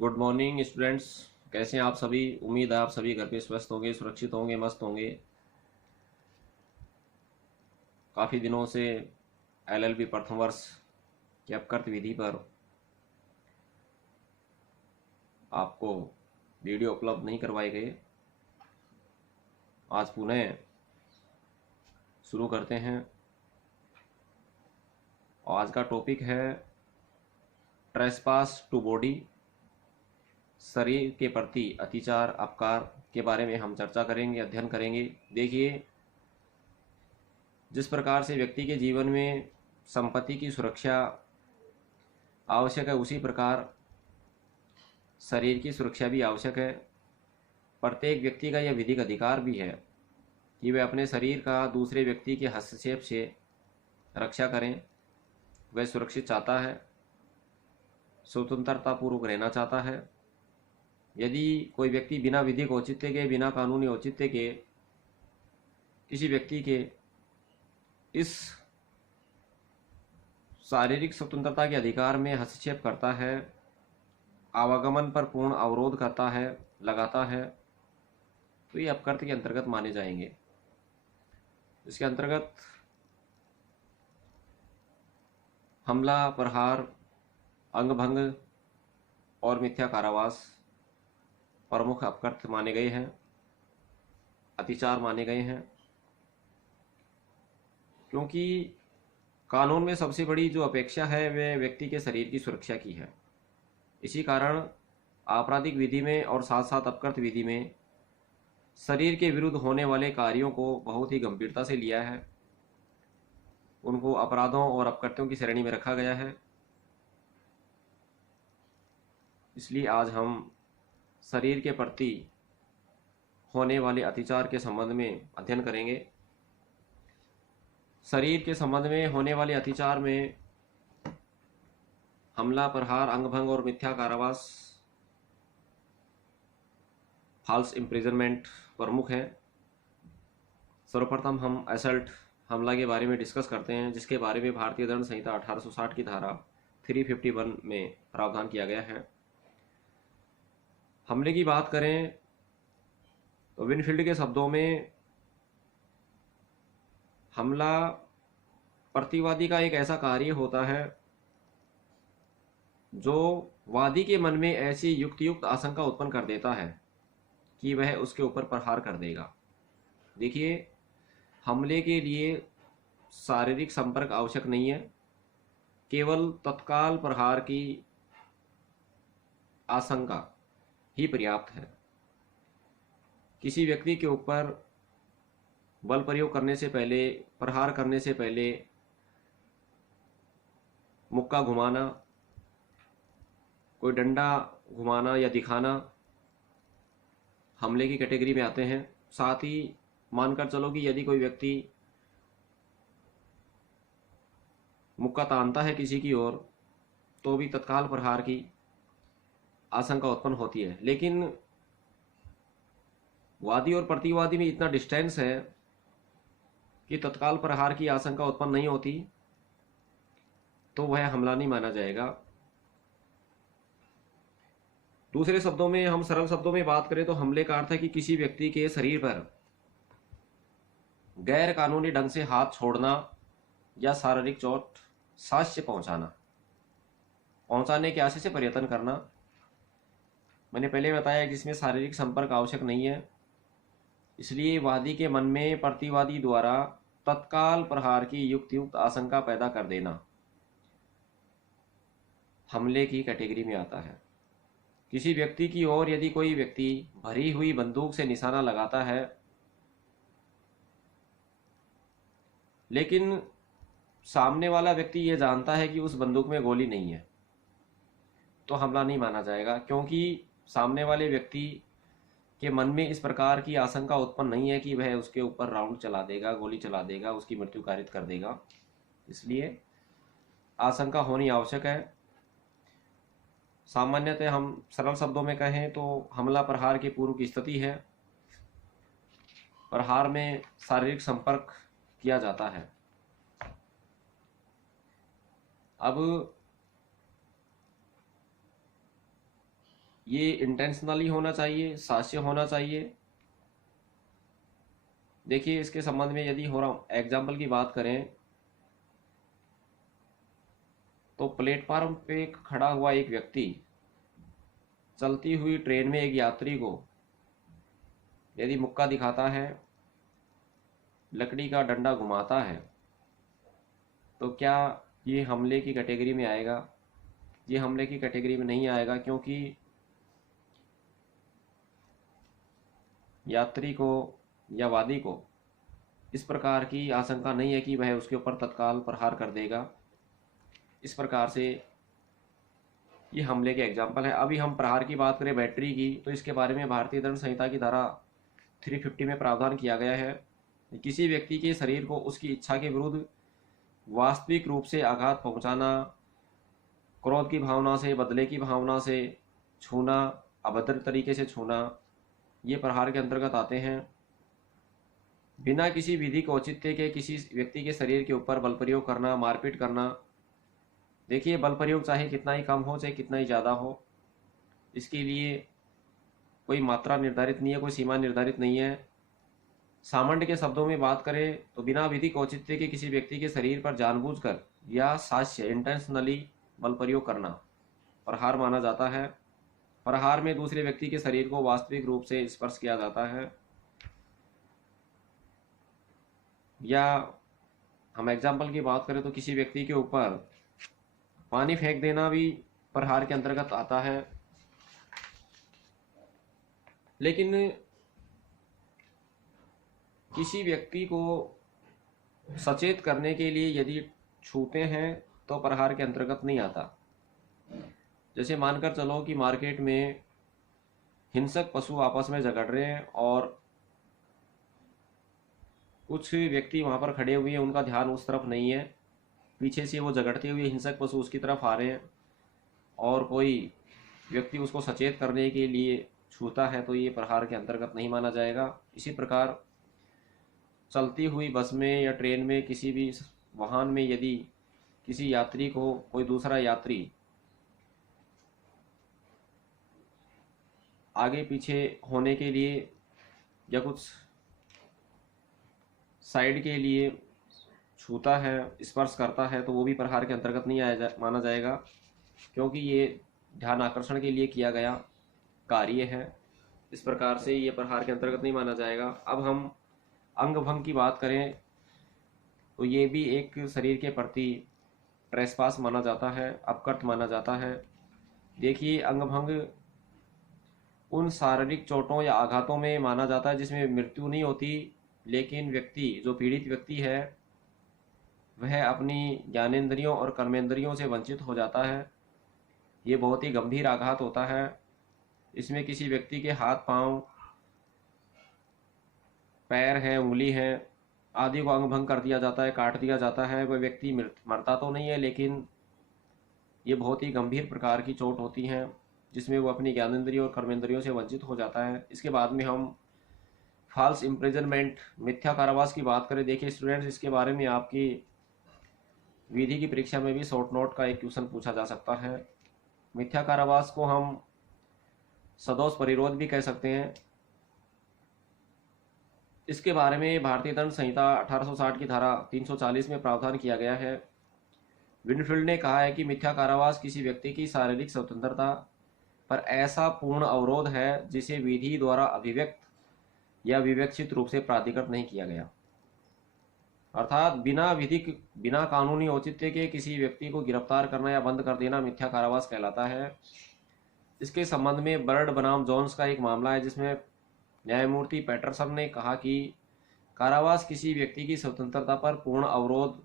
Good morning students. कैसे हैं आप सभी? उम्मीद है आप सभी घर पे स्वस्थ होंगे, सुरक्षित होंगे, मस्त होंगे। काफ़ी दिनों से एलएलबी प्रथम वर्ष की अपकृत विधि पर आपको वीडियो उपलब्ध नहीं करवाए गए। आज पुनः शुरू करते हैं। आज का टॉपिक है ट्रेसपास टू बॉडी, शरीर के प्रति अतिचार अपकार के बारे में हम चर्चा करेंगे, अध्ययन करेंगे। देखिए, जिस प्रकार से व्यक्ति के जीवन में संपत्ति की सुरक्षा आवश्यक है, उसी प्रकार शरीर की सुरक्षा भी आवश्यक है। प्रत्येक व्यक्ति का यह विधिक अधिकार भी है कि वह अपने शरीर का दूसरे व्यक्ति के हस्तक्षेप से रक्षा करें। वह सुरक्षित चाहता है, स्वतंत्रता पूर्वक रहना चाहता है। यदि कोई व्यक्ति बिना विधिक औचित्य के, बिना कानूनी औचित्य के किसी व्यक्ति के इस शारीरिक स्वतंत्रता के अधिकार में हस्तक्षेप करता है, आवागमन पर पूर्ण अवरोध करता है, लगाता है, तो ये अपकृत्य के अंतर्गत माने जाएंगे। इसके अंतर्गत हमला, प्रहार, अंगभंग और मिथ्या कारावास प्रमुख अपकृत्य माने गए हैं, अतिचार माने गए हैं। क्योंकि कानून में सबसे बड़ी जो अपेक्षा है वह व्यक्ति के शरीर की सुरक्षा की है। इसी कारण आपराधिक विधि में और साथ साथ अपकृत्य विधि में शरीर के विरुद्ध होने वाले कार्यों को बहुत ही गंभीरता से लिया है। उनको अपराधों और अपकृत्यों की श्रेणी में रखा गया है। इसलिए आज हम शरीर के प्रति होने वाले अतिचार के संबंध में अध्ययन करेंगे। शरीर के संबंध में होने वाले अतिचार में हमला, प्रहार, अंगभंग और मिथ्या कारावास, फॉल्स इम्प्रिजनमेंट प्रमुख है। सर्वप्रथम हम असल्ट, हमला के बारे में डिस्कस करते हैं, जिसके बारे में भारतीय दंड संहिता 1860 की धारा 351 में प्रावधान किया गया है। हमले की बात करें तो विनफील्ड के शब्दों में हमला प्रतिवादी का एक ऐसा कार्य होता है जो वादी के मन में ऐसी युक्त आशंका उत्पन्न कर देता है कि वह उसके ऊपर प्रहार कर देगा। देखिए, हमले के लिए शारीरिक संपर्क आवश्यक नहीं है, केवल तत्काल प्रहार की आशंका ही पर्याप्त है। किसी व्यक्ति के ऊपर बल प्रयोग करने से पहले, प्रहार करने से पहले मुक्का घुमाना, कोई डंडा घुमाना या दिखाना हमले की कैटेगरी में आते हैं। साथ ही मानकर चलो कि यदि कोई व्यक्ति मुक्का तानता है किसी की ओर, तो भी तत्काल प्रहार की आशंका उत्पन्न होती है। लेकिन वादी और प्रतिवादी में इतना डिस्टेंस है कि तत्काल प्रहार की आशंका उत्पन्न नहीं होती, तो वह हमला नहीं माना जाएगा। दूसरे शब्दों में, हम सरल शब्दों में बात करें तो हमले का अर्थ है कि किसी व्यक्ति के शरीर पर गैर कानूनी ढंग से हाथ छोड़ना या शारीरिक चोट, साक्ष्य पहुंचाने के आशय से प्रयत्न करना। मैंने पहले बताया जिसमें शारीरिक संपर्क आवश्यक नहीं है, इसलिए वादी के मन में प्रतिवादी द्वारा तत्काल प्रहार की युक्त आशंका पैदा कर देना हमले की कैटेगरी में आता है। किसी व्यक्ति की ओर यदि कोई व्यक्ति भरी हुई बंदूक से निशाना लगाता है, लेकिन सामने वाला व्यक्ति यह जानता है कि उस बंदूक में गोली नहीं है, तो हमला नहीं माना जाएगा। क्योंकि सामने वाले व्यक्ति के मन में इस प्रकार की आशंका उत्पन्न नहीं है कि वह उसके ऊपर राउंड चला देगा, गोली चला देगा, उसकी मृत्यु कारित कर देगा। इसलिए आशंका होनी आवश्यक है। सामान्यतः हम सरल शब्दों में कहें तो हमला प्रहार की पूर्व की स्थिति है। प्रहार में शारीरिक संपर्क किया जाता है। अब ये इंटेंशनली होना चाहिए, साक्ष्य होना चाहिए। देखिए इसके संबंध में यदि हो रहा एग्जाम्पल की बात करें तो प्लेटफार्म पे खड़ा हुआ एक व्यक्ति चलती हुई ट्रेन में एक यात्री को यदि मुक्का दिखाता है, लकड़ी का डंडा घुमाता है, तो क्या ये हमले की कैटेगरी में आएगा? ये हमले की कैटेगरी में नहीं आएगा, क्योंकि यात्री को या वादी को इस प्रकार की आशंका नहीं है कि वह उसके ऊपर तत्काल प्रहार कर देगा। इस प्रकार से ये हमले के एग्जाम्पल है। अभी हम प्रहार की बात करें बैटरी की, तो इसके बारे में भारतीय दंड संहिता की धारा 350 में प्रावधान किया गया है। किसी व्यक्ति के शरीर को उसकी इच्छा के विरुद्ध वास्तविक रूप से आघात पहुंचाना, क्रोध की भावना से, बदले की भावना से छूना, अभद्र तरीके से छूना, ये प्रहार के अंतर्गत आते हैं। बिना किसी विधि के औचित्य के किसी व्यक्ति के शरीर के ऊपर बल प्रयोग करना, मारपीट करना। देखिए बल प्रयोग चाहे कितना ही कम हो चाहे कितना ही ज़्यादा हो, इसके लिए कोई मात्रा निर्धारित नहीं है, कोई सीमा निर्धारित नहीं है। सामान्य के शब्दों में बात करें तो बिना विधि के औचित्य के किसी व्यक्ति के शरीर पर जानबूझकर या साक्ष्य इंटेंशनली बल प्रयोग करना प्रहार माना जाता है। प्रहार में दूसरे व्यक्ति के शरीर को वास्तविक रूप से स्पर्श किया जाता है। या हम एग्जाम्पल की बात करें तो किसी व्यक्ति के ऊपर पानी फेंक देना भी प्रहार के अंतर्गत आता है। लेकिन किसी व्यक्ति को सचेत करने के लिए यदि छूते हैं तो प्रहार के अंतर्गत नहीं आता। जैसे मानकर चलो कि मार्केट में हिंसक पशु आपस में झगड़ रहे हैं और कुछ व्यक्ति वहां पर खड़े हुए हैं, उनका ध्यान उस तरफ नहीं है, पीछे से वो झगड़ते हुए हिंसक पशु उसकी तरफ आ रहे हैं और कोई व्यक्ति उसको सचेत करने के लिए छूता है, तो ये प्रहार के अंतर्गत नहीं माना जाएगा। इसी प्रकार चलती हुई बस में या ट्रेन में किसी भी वाहन में यदि किसी यात्री को कोई दूसरा यात्री आगे पीछे होने के लिए या कुछ साइड के लिए छूता है, स्पर्श करता है, तो वो भी प्रहार के अंतर्गत नहीं माना जाएगा, क्योंकि ये ध्यान आकर्षण के लिए किया गया कार्य है। इस प्रकार से ये प्रहार के अंतर्गत नहीं माना जाएगा। अब हम अंग भंग की बात करें तो ये भी एक शरीर के प्रति ट्रेसपास माना जाता है, अपकर्त माना जाता है। देखिए अंग भंग उन शारीरिक चोटों या आघातों में माना जाता है जिसमें मृत्यु नहीं होती, लेकिन व्यक्ति जो पीड़ित व्यक्ति है वह अपनी ज्ञानेंद्रियों और कर्मेंद्रियों से वंचित हो जाता है। ये बहुत ही गंभीर आघात होता है। इसमें किसी व्यक्ति के हाथ पांव, पैर हैं, उंगली हैं आदि को अंग भंग कर दिया जाता है, काट दिया जाता है। कोई व्यक्ति मरता तो नहीं है, लेकिन ये बहुत ही गंभीर प्रकार की चोट होती हैं जिसमें वो अपनी ज्ञानेंद्रियों और कर्मेंद्रियों से वंचित हो जाता है। इसके बाद में हम फॉल्स इम्प्रिजनमेंट, मिथ्या कारावास की बात करें। देखिए स्टूडेंट्स, इसके बारे में आपकी विधि की परीक्षा में भी शॉर्ट नोट का एक क्वेश्चन पूछा जा सकता है। मिथ्या कारावास को हम सदोष परिरोध भी कह सकते हैं। इसके बारे में भारतीय दंड संहिता 1860 की धारा 340 में प्रावधान किया गया है। विनफील्ड ने कहा है कि मिथ्या कारावास किसी व्यक्ति की शारीरिक स्वतंत्रता पर ऐसा पूर्ण अवरोध है जिसे विधि द्वारा अभिव्यक्त या विवक्षित रूप से प्राधिकृत नहीं किया गया। अर्थात बिना विधिक, बिना कानूनी औचित्य के किसी व्यक्ति को गिरफ्तार करना या बंद कर देना मिथ्या कारावास कहलाता है। इसके संबंध में बर्ड बनाम जोन्स का एक मामला है जिसमें न्यायमूर्ति पैटरसन ने कहा कि कारावास किसी व्यक्ति की स्वतंत्रता पर पूर्ण अवरोध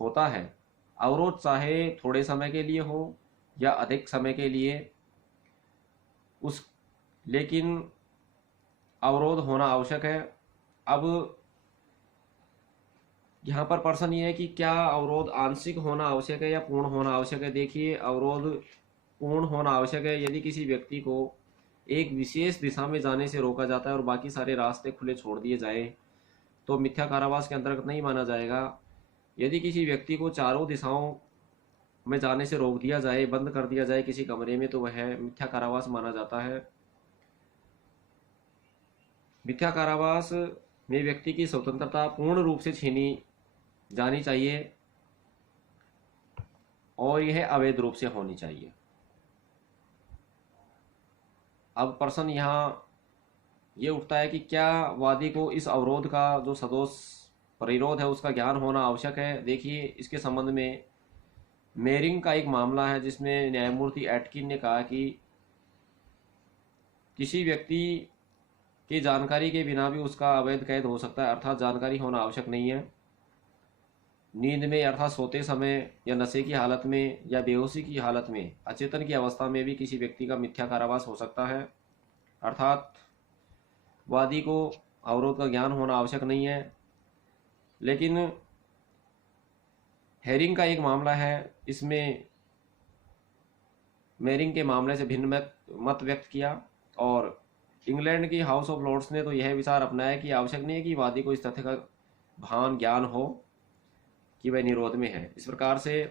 होता है। अवरोध चाहे थोड़े समय के लिए हो या अधिक समय के लिए, लेकिन अवरोध होना आवश्यक है। अब यहाँ पर प्रश्न ये है कि क्या अवरोध आंशिक होना आवश्यक है या पूर्ण होना आवश्यक है। देखिए अवरोध पूर्ण होना आवश्यक है। यदि किसी व्यक्ति को एक विशेष दिशा में जाने से रोका जाता है और बाकी सारे रास्ते खुले छोड़ दिए जाए तो मिथ्या कारावास के अंतर्गत नहीं माना जाएगा। यदि किसी व्यक्ति को चारों दिशाओं में जाने से रोक दिया जाए, बंद कर दिया जाए किसी कमरे में, तो वह मिथ्या कारावास माना जाता है। मिथ्या कारावास में व्यक्ति की स्वतंत्रता पूर्ण रूप से छीनी जानी चाहिए और यह अवैध रूप से होनी चाहिए। अब प्रश्न यहाँ ये उठता है कि क्या वादी को इस अवरोध का, जो सदोष परिरोध है, उसका ज्ञान होना आवश्यक है। देखिए, इसके संबंध में मेरिंग का एक मामला है जिसमें न्यायमूर्ति एटकिन ने कहा कि किसी व्यक्ति की जानकारी के बिना भी उसका अवैध कैद हो सकता है, अर्थात जानकारी होना आवश्यक नहीं है। नींद में अर्थात सोते समय या नशे की हालत में या बेहोशी की हालत में, अचेतन की अवस्था में भी किसी व्यक्ति का मिथ्या कारावास हो सकता है, अर्थात वादी को अवरोध का ज्ञान होना आवश्यक नहीं है। लेकिन हेरिंग का एक मामला है, इसमें मेरिंग के मामले से भिन्न मत व्यक्त किया और इंग्लैंड की हाउस ऑफ लॉर्ड्स ने तो यह विचार अपनाया कि आवश्यक नहीं है कि वादी को इस तथ्य का भान ज्ञान हो कि वह निरोध में है। इस प्रकार से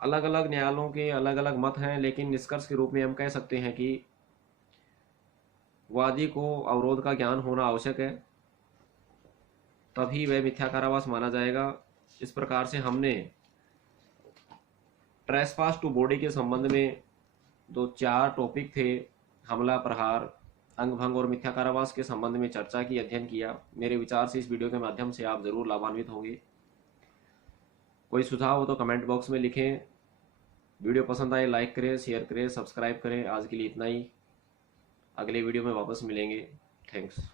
अलग अलग न्यायालयों के अलग अलग मत हैं, लेकिन निष्कर्ष के रूप में हम कह सकते हैं कि वादी को अवरोध का ज्ञान होना आवश्यक है, तभी वह मिथ्या कारावास माना जाएगा। इस प्रकार से हमने ट्रेसपास टू बॉडी के संबंध में जो 4 टॉपिक थे, हमला, प्रहार, अंग भंग और मिथ्या कारावास के संबंध में चर्चा की, अध्ययन किया। मेरे विचार से इस वीडियो के माध्यम से आप जरूर लाभान्वित होंगे। कोई सुझाव हो तो कमेंट बॉक्स में लिखें। वीडियो पसंद आए लाइक करें, शेयर करें, सब्सक्राइब करें। आज के लिए इतना ही, अगले वीडियो में वापस मिलेंगे। थैंक्स।